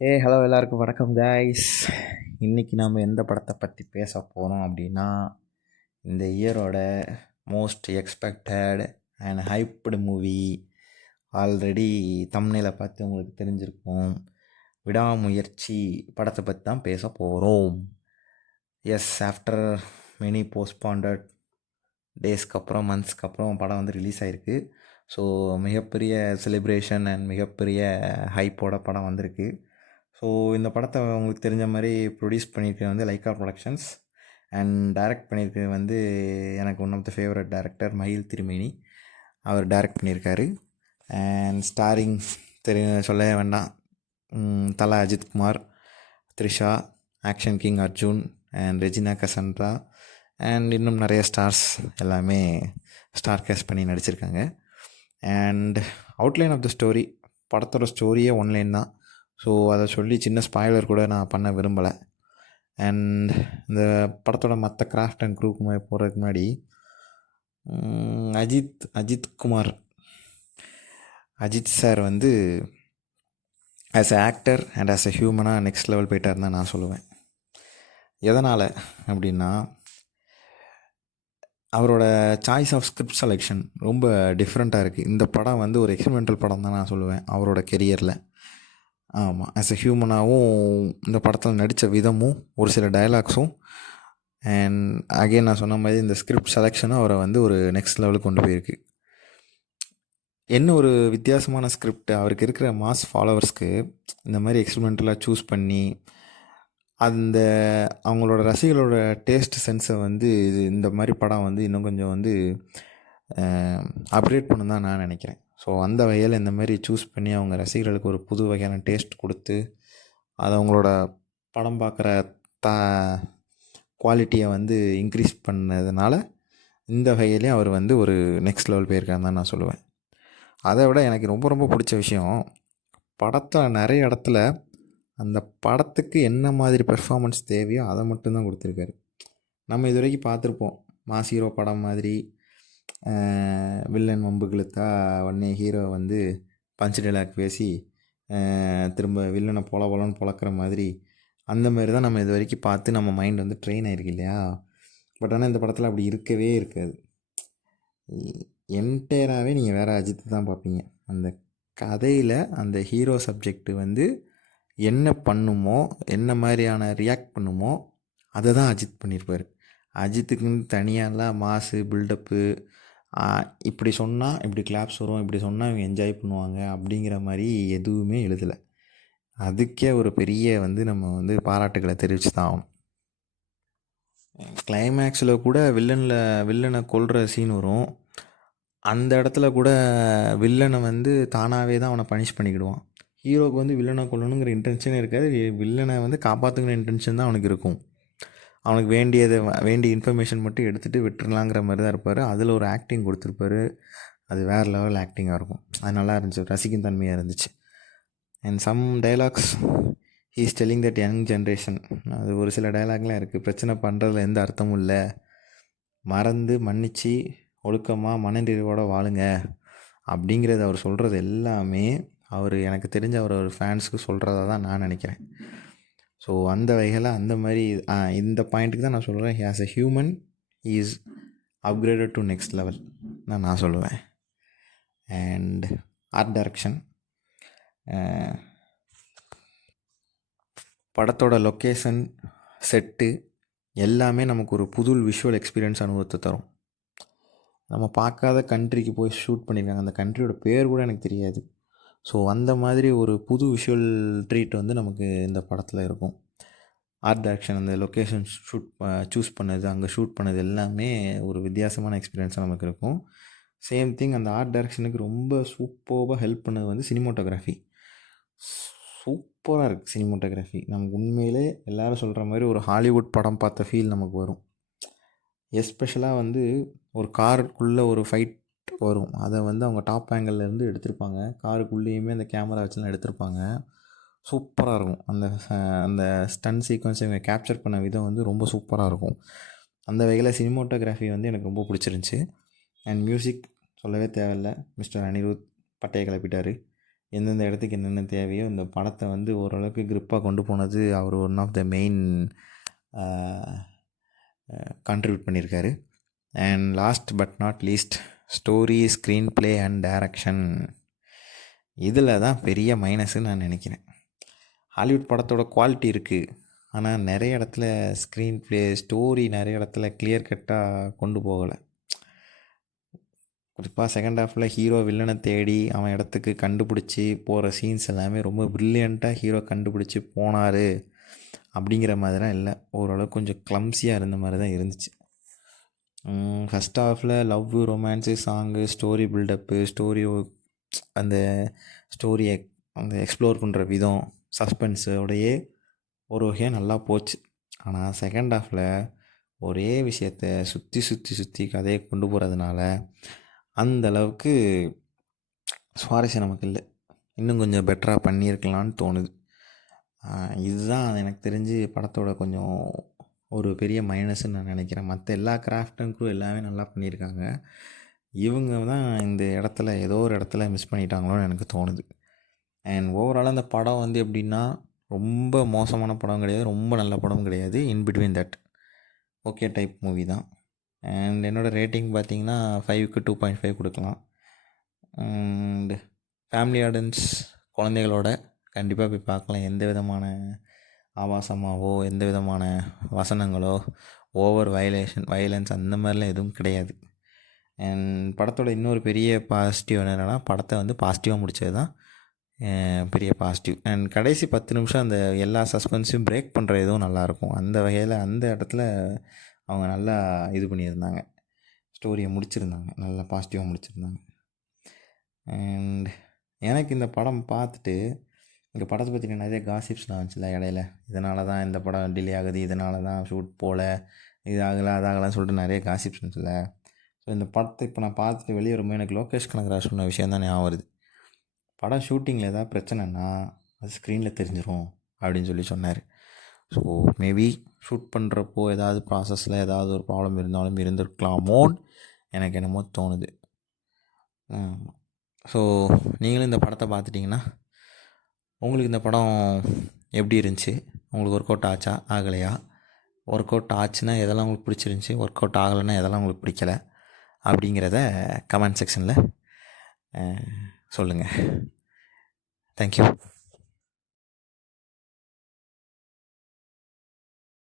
Hello எல்லாருக்கும் வணக்கம் guys. இன்றைக்கி நாம் எந்த படத்தை பற்றி பேச போகிறோம் அப்படின்னா, இந்த இயரோட most expected and hyped movie. Already தம்ப்நெயிலை பார்த்து உங்களுக்கு தெரிஞ்சிருக்கும். விடாமுயற்சி படத்தை பற்றி தான் பேச போகிறோம். எஸ், ஆஃப்டர் மெனி போஸ்ட்பாண்டட் டேஸ்க்கு அப்புறம் மந்த்ஸ்க்கு அப்புறம் படம் வந்து ரிலீஸ் ஆகிருக்கு. ஸோ மிகப்பெரிய செலிப்ரேஷன் அண்ட் மிகப்பெரிய ஹைப்போட படம் வந்திருக்கு. ஸோ இந்த படத்தை உங்களுக்கு தெரிஞ்ச மாதிரி ப்ரொடியூஸ் பண்ணியிருக்கிறது வந்து லைக்கா ப்ரொடக்ஷன்ஸ் அண்ட் டைரக்ட் பண்ணியிருக்கிறது வந்து எனக்கு one of the favourite director Mayil Thirumeni. அவர் டைரக்ட் பண்ணியிருக்காரு. அண்ட் ஸ்டாரிங் சொல்ல வேண்டாம், Thala Ajithkumar, Trisha, action king Arjun and Regina Cassandra and இன்னும் நிறைய ஸ்டார்ஸ் எல்லாமே ஸ்டார் கேஸ்ட் பண்ணி நடிச்சிருக்காங்க. And outline of the story, படத்தோட ஸ்டோரியே ஒன்லைன் தான். ஸோ அதை சொல்லி சின்ன ஸ்பாய்லர் கூட நான் பண்ண விரும்பலை. அண்ட் இந்த படத்தோட மற்ற கிராஃப்ட் அண்ட் க்ரூக்கு மாதிரி போகிறதுக்கு முன்னாடி அஜித் சார் வந்து as a actor and as a ஹியூமனாக நெக்ஸ்ட் லெவல் போயிட்டாருன்னு தான் நான் சொல்லுவேன். எதனால் அப்படின்னா, அவரோட சாய்ஸ் ஆஃப் ஸ்கிரிப்ட் செலெக்ஷன் ரொம்ப டிஃப்ரெண்ட்டாக இருக்குது. இந்த படம் வந்து ஒரு எக்ஸ்பெரிமெண்டல் படம் தான் நான் சொல்லுவேன் அவரோட கெரியரில். ஆமாம், ஆஸ் எ ஹியூமனாகவும் இந்த படத்தில் நடித்த விதமும் ஒரு சில டயலாக்ஸும் அண்ட் அகெயின் நான் சொன்ன மாதிரி இந்த ஸ்கிரிப்ட் செலெக்ஷனும் அவரை வந்து ஒரு நெக்ஸ்ட் லெவலுக்கு கொண்டு போயிருக்கு. என்ன ஒரு வித்தியாசமான ஸ்கிரிப்ட், அவருக்கு இருக்கிற மாஸ் ஃபாலோவர்ஸ்க்கு இந்த மாதிரி எக்ஸ்பெரிமெண்டலாக சூஸ் பண்ணி அந்த அவங்களோட ரசிகர்களோட டேஸ்ட் சென்ஸை வந்து இந்த மாதிரி படம் வந்து இன்னும் கொஞ்சம் வந்து அப்கிரேட் பண்ணணும் தான் நான் நினைக்கிறேன். ஸோ அந்த வகையில் இந்த மாதிரி சூஸ் பண்ணி அவங்க ரசிகர்களுக்கு ஒரு புது வகையான டேஸ்ட் கொடுத்து அதை அவங்களோட படம் பார்க்குற த குவாலிட்டியை வந்து இன்க்ரீஸ் பண்ணதுனால இந்த வகையிலே அவர் வந்து ஒரு நெக்ஸ்ட் லெவல் போயிருக்காருன்னு தான் நான் சொல்லுவேன். அதை விட எனக்கு ரொம்ப ரொம்ப பிடிச்ச விஷயம், படத்தில் நிறைய இடத்துல அந்த படத்துக்கு என்ன மாதிரி பெர்ஃபார்மன்ஸ் தேவையோ அதை மட்டும்தான் கொடுத்துருக்காரு. நம்ம இது வரைக்கும் பார்த்துருப்போம், மாஸ் ஹீரோ படம் மாதிரி வில்லன் வம்புகளுத்தா உடனே ஹீரோ வந்து பஞ்ச் டைலாக் பேசி திரும்ப வில்லனை பொலன்னு பொழக்கிற மாதிரி, அந்த மாதிரி தான் நம்ம இது வரைக்கும் பார்த்து நம்ம மைண்ட் வந்து ட்ரெயின் ஆகிருக்கு இல்லையா. பட் ஆனால் இந்த படத்தில் அப்படி இருக்கவே இருக்காது. என்டையராகவே நீங்கள் வேறு அஜித் தான் பார்ப்பீங்க. அந்த கதையில் அந்த ஹீரோ சப்ஜெக்ட் வந்து என்ன பண்ணுமோ, என்ன மாதிரியான ரியாக்ட் பண்ணுமோ அதை தான் அஜித் பண்ணியிருப்பார். அஜித்துக்குன்னு தனியாலாம் மாசு பில்டப்பு, இப்படி சொன்னால் இப்படி கிளாப்ஸ் வரும், இப்படி சொன்னால் இவங்க என்ஜாய் பண்ணுவாங்க அப்படிங்கிற மாதிரி எதுவுமே எழுதலை. அதுக்கே ஒரு பெரிய வந்து நம்ம வந்து பாராட்டுகளை தெரிவித்து தான் ஆகணும். கிளைமேக்ஸில் கூட வில்லனை கொல்கிற சீன் வரும். அந்த இடத்துல கூட வில்லனை வந்து தானாகவே தான் அவனை பனிஷ் பண்ணிக்கிடுவான். ஹீரோவுக்கு வந்து வில்லனை கொல்லணுங்கிற இன்டென்ஷனே இருக்காது, வில்லனை வந்து காப்பாற்றுங்கிற இன்டென்ஷன் தான் அவனுக்கு இருக்கும். அவனுக்கு வேண்டிய இன்ஃபர்மேஷன் மட்டும் எடுத்துகிட்டு விட்டுறலாங்கிற மாதிரி தான் இருப்பார். அதில் ஒரு ஆக்டிங் கொடுத்துருப்பாரு, அது வேறு லெவல் ஆக்டிங்காக இருக்கும். அது நல்லா இருந்துச்சு, ரசிக்கும் தன்மையாக இருந்துச்சு. And some dialogues he's telling that young generation, அது ஒரு சில டைலாக்லாம் இருக்குது. பிரச்சனை பண்ணுறதுல எந்த அர்த்தமும் இல்லை, மறந்து மன்னித்து ஒழுக்கமாக மனநிறைவோடு வாழுங்க அப்படிங்கிறது அவர் சொல்கிறது எல்லாமே அவர் எனக்கு தெரிஞ்ச அவர் ஃபேன்ஸுக்கு சொல்கிறதா தான் நான் நினைக்கிறேன். ஸோ அந்த வகையில் அந்த மாதிரி இந்த பாயிண்ட்டுக்கு தான் நான் சொல்கிறேன், as a human is upgraded to next level தான் நான் சொல்லுவேன். அண்ட் ஆர்ட் டைரக்ஷன், படத்தோட லொக்கேஷன், செட்டு எல்லாமே நமக்கு ஒரு புது விஷுவல் எக்ஸ்பீரியன்ஸ் அனுபவத்தை தரும். நம்ம பார்க்காத கண்ட்ரிக்கு போய் ஷூட் பண்ணியிருக்காங்க, அந்த கண்ட்ரியோட பேர் கூட எனக்கு தெரியாது. ஸோ அந்த மாதிரி ஒரு புது விஷுவல் ட்ரீட் வந்து நமக்கு இந்த படத்தில் இருக்கும். ஆர்ட் டைரக்ஷன், அந்த லொக்கேஷன் சூஸ் பண்ணது, அங்கே ஷூட் பண்ணது எல்லாமே ஒரு வித்தியாசமான எக்ஸ்பீரியன்ஸாக நமக்கு இருக்கும். சேம் திங் அந்த ஆர்ட் டைரக்ஷனுக்கு ரொம்ப சூப்பராக ஹெல்ப் பண்ணது வந்து சினிமோட்டோகிராஃபி. சூப்பராக இருக்குது சினிமோட்டோகிராஃபி. நமக்கு உண்மையிலே எல்லோரும் சொல்கிற மாதிரி ஒரு ஹாலிவுட் படம் பார்த்த ஃபீல் நமக்கு வரும். எஸ்பெஷலாக வந்து ஒரு காருக்குள்ளே ஒரு ஃபைட் வரும், அதை வந்து அவங்க டாப் ஆங்கிள்லேருந்து எடுத்திருப்பாங்க. காருக்குள்ளேயுமே அந்த கேமரா வச்சுலாம் எடுத்திருப்பாங்க. சூப்பராக இருக்கும். அந்த ஸ்டன் சீக்வன்ஸை இவங்க கேப்சர் பண்ண விதம் வந்து ரொம்ப சூப்பராக இருக்கும். அந்த வகையில் சினிமோட்டோகிராஃபி வந்து எனக்கு ரொம்ப பிடிச்சிருந்துச்சி. அண்ட் மியூசிக் சொல்லவே தேவையில்லை, மிஸ்டர் அனிருத் பட்டையை கிளப்பிட்டார். எந்தெந்த இடத்துக்கு என்னென்ன தேவையோ இந்த படத்தை வந்து ஓரளவுக்கு க்ரிப்பாக கொண்டு போனது அவர் one of the main contribute பண்ணியிருக்காரு. And last but not least story, screenplay and direction, இதில் தான் பெரிய மைனஸ்ன்னு நான் நினைக்கிறேன். ஹாலிவுட் படத்தோட குவாலிட்டி இருக்குது, ஆனால் நிறைய இடத்துல ஸ்க்ரீன் ப்ளே, ஸ்டோரி நிறைய இடத்துல கிளியர் கட்டாக கொண்டு போகலை. குறிப்பாக செகண்ட் ஹாஃபில் ஹீரோ வில்லனை தேடி அவன் இடத்துக்கு கண்டுபிடிச்சி போகிற சீன்ஸ் எல்லாமே ரொம்ப ப்ரில்லியண்ட்டாக ஹீரோ கண்டுபிடிச்சி போனார் அப்படிங்கிற மாதிரிலாம் இல்லை. ஓரளவுக்கு கொஞ்சம் க்ளம்ஸியாக இருந்த மாதிரி தான் இருந்துச்சு. ஃபஸ்ட் ஹாஃபில் love, romance, song, story build-up, அந்த ஸ்டோரியை அந்த எக்ஸ்ப்ளோர் பண்ணுற விதம், சஸ்பென்ஸோடையே ஒரு வகையாக நல்லா போச்சு. ஆனால் செகண்ட் ஹாஃபில் ஒரே விஷயத்தை சுற்றி சுற்றி சுற்றி கதையை கொண்டு போகிறதுனால அந்த அளவுக்கு சுவாரஸ்யம் நமக்கு இல்லை. இன்னும் கொஞ்சம் பெட்டராக பண்ணியிருக்கலான்னு தோணுது. இதுதான் எனக்கு தெரிஞ்சு படத்தோட கொஞ்சம் ஒரு பெரிய மைனஸ்ன்னு நான் நினைக்கிறேன். மற்ற எல்லா கிராஃப்டும் எல்லாமே நல்லா பண்ணியிருக்காங்க. இவங்க தான் இந்த இடத்துல ஏதோ ஒரு இடத்துல மிஸ் பண்ணிட்டாங்களோன்னு எனக்கு தோணுது. அண்ட் ஓவராலாக அந்த படம் வந்து எப்படின்னா, ரொம்ப மோசமான படம் கிடையாது, ரொம்ப நல்ல படம் கிடையாது, in between that okay type movie தான். அண்ட் என்னோடய ரேட்டிங் பார்த்திங்கன்னா 5க்கு 2.5 கொடுக்கலாம். அண்ட் ஃபேமிலி ஆடியன்ஸ் குழந்தைகளோட கண்டிப்பாக போய் பார்க்கலாம். எந்த விதமான ஆபாசமாகவோ எந்த விதமான வசனங்களோ ஓவர் வயலன்ஸ் அந்த மாதிரிலாம் எதுவும் கிடையாது. அண்ட் படத்தோட இன்னொரு பெரிய பாசிட்டிவ் என்னென்னா, படத்தை வந்து பாசிட்டிவாக முடித்தது தான் பெரிய பாசிட்டிவ். அண்ட் கடைசி 10 நிமிஷம் அந்த எல்லா சஸ்பென்ஸையும் பிரேக் பண்ணுற எதுவும் நல்லாயிருக்கும். அந்த வகையில் அந்த இடத்துல அவங்க நல்லா இது பண்ணியிருந்தாங்க, ஸ்டோரியை முடிச்சிருந்தாங்க, நல்லா பாசிட்டிவாக முடிச்சிருந்தாங்க. அண்ட் எனக்கு இந்த படம் பார்த்துட்டு, இந்த படத்தை பற்றி நிறைய காசிப்ஸ்லாம் வந்துச்சுல இடையில, இதனால தான் இந்த படம் டிலே ஆகுது, இதனால தான் ஷூட் போகல, இது ஆகலை அதாகலான்னு சொல்லிட்டு நிறைய காசிப்ஸ் வந்துச்சுல. ஸோ இந்த படத்தை இப்போ நான் பார்த்துட்டு வெளியே வரும்போது எனக்கு லோகேஷ் கனகராஜ் சொன்ன விஷயம் தான் ஞாபகம் வருது. படம் ஷூட்டிங்கில் ஏதாவது பிரச்சனைனா அது ஸ்க்ரீனில் தெரிஞ்சிடும் அப்படின்னு சொன்னார். ஸோ மேபி ஷூட் பண்ணுறப்போ ஏதாவது ப்ராசஸில் ஏதாவது ஒரு ப்ராப்ளம் இருந்தாலும் இருந்திருக்கலாமோன்னு எனக்கு என்னமோ தோணுது. ஸோ நீங்களும் இந்த படத்தை பார்த்துட்டிங்கன்னா உங்களுக்கு இந்த படம் எப்படி இருந்துச்சு, உங்களுக்கு ஒர்க் அவுட் ஆச்சா ஆகலையா, ஒர்க் அவுட் ஆச்சுன்னா எதெல்லாம் உங்களுக்கு பிடிச்சிருந்துச்சி, ஒர்க் அவுட் ஆகலைன்னா எதெல்லாம் உங்களுக்கு பிடிக்கலை அப்படிங்கிறத கமெண்ட் செக்ஷனில் சொல்லுங்கள். தேங்க்யூ.